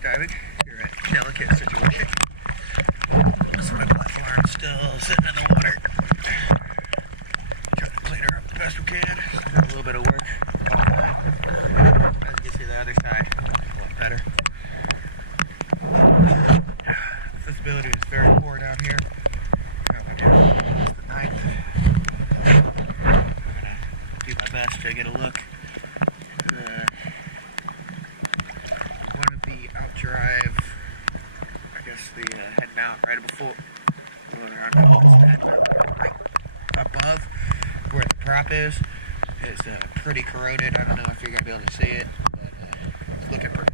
diving. You're in a delicate situation. So my platform's still sitting in the water. Trying to clean her up the best we can. Still got a little bit of work behind. As you can see, the other side is a lot better. Visibility is very poor down here. It's the 9th. I'm gonna do my best to get a look. One of the outdrive, I guess the head mount right before, right above where the prop is pretty corroded. I don't know if you're gonna be able to see it, but it's looking pretty